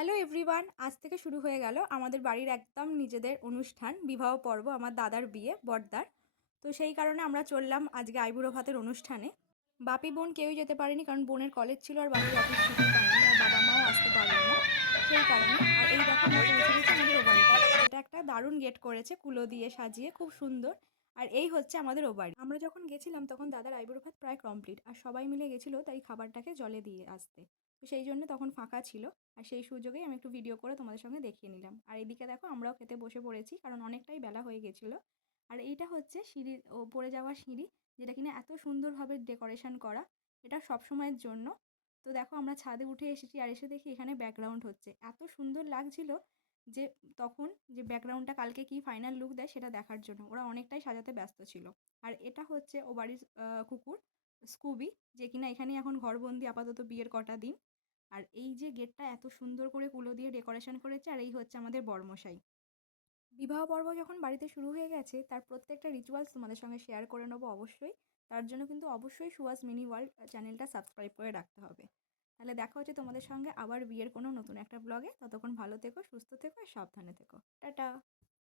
Hello everyone, আজ থেকে শুরু হয়ে গেল আমাদের বাড়ির একদম নিজেদের অনুষ্ঠান, বিবাহ পর্ব, আমার দাদার বিয়ে, বড়দার। তো সেই কারণে আমরা চললাম আজকে আইবুড়ো ভাতের অনুষ্ঠানে। বাপি বোন কেউই যেতে পারেনি, কারণ বোনের কলেজ ছিল আর বাপির অফিস ছুটি পায়নি, আর বাবা মাও আসতে পারলো না সেই কারণে। আর এই দেখো আমরা পৌঁছে গেছি আমাদের ও বাড়িতে। এটা একটা দারুণ গেট করেছে কুলো দিয়ে সাজিয়ে, খুব সুন্দর। আর এই হচ্ছে আমাদের ও বাড়ি। আমরা যখন গেছিলাম তখন দাদার আইবুড়ো ভাত প্রায় কমপ্লিট, আর সবাই মিলে গেছিলো তাই খাবারটাকে জলে দিয়ে আসতে। তো সেই জন্য তখন ফাঁকা ছিল, আর সেই সুযোগেই আমি একটু ভিডিও করে তোমাদের সঙ্গে দেখিয়ে নিলাম। আর এদিকে দেখো আমরাও খেতে বসে পড়েছি, কারণ অনেকটাই বেলা হয়ে গেছিলো। আর এইটা হচ্ছে সিঁড়ির ওপরে যাওয়ার সিঁড়ি, যেটা কিনা এত সুন্দরভাবে ডেকোরেশন করা, এটা সব সময়ের জন্য। তো দেখো আমরা ছাদে উঠে এসেছি, আর এসে দেখি এখানে ব্যাকগ্রাউন্ড হচ্ছে, এত সুন্দর লাগছিল যে তখন যে ব্যাকগ্রাউন্ডটা কালকে কি ফাইনাল লুক দেয় সেটা দেখার জন্য ওরা অনেকটাই সাজাতে ব্যস্ত ছিল। আর এটা হচ্ছে ও বাড়ির কুকুর স্কুবি, যে কিনা এখানে এখন ঘরবন্দি আপাতত বিয়ের কটা দিন। আর এই যে গেটটা এত সুন্দর করে কুলো দিয়ে ডেকোরেশন করেছে, আর এই হচ্ছে আমাদের বরমশাই। বিবাহ পর্ব যখন বাড়িতে শুরু হয়ে গেছে, তার প্রত্যেকটা রিচুয়ালস তোমাদের সঙ্গে শেয়ার করে নেবো অবশ্যই। তার জন্য কিন্তু অবশ্যই সুহাস মিনি ওয়ার্ল্ড চ্যানেলটা সাবস্ক্রাইব করে রাখতে হবে। তাহলে দেখা হচ্ছে তোমাদের সঙ্গে আবার বিয়ের কোনো নতুন একটা ব্লগে। ততক্ষণ ভালো থেকো, সুস্থ থেকো আর সাবধানে থেকো। টাটা।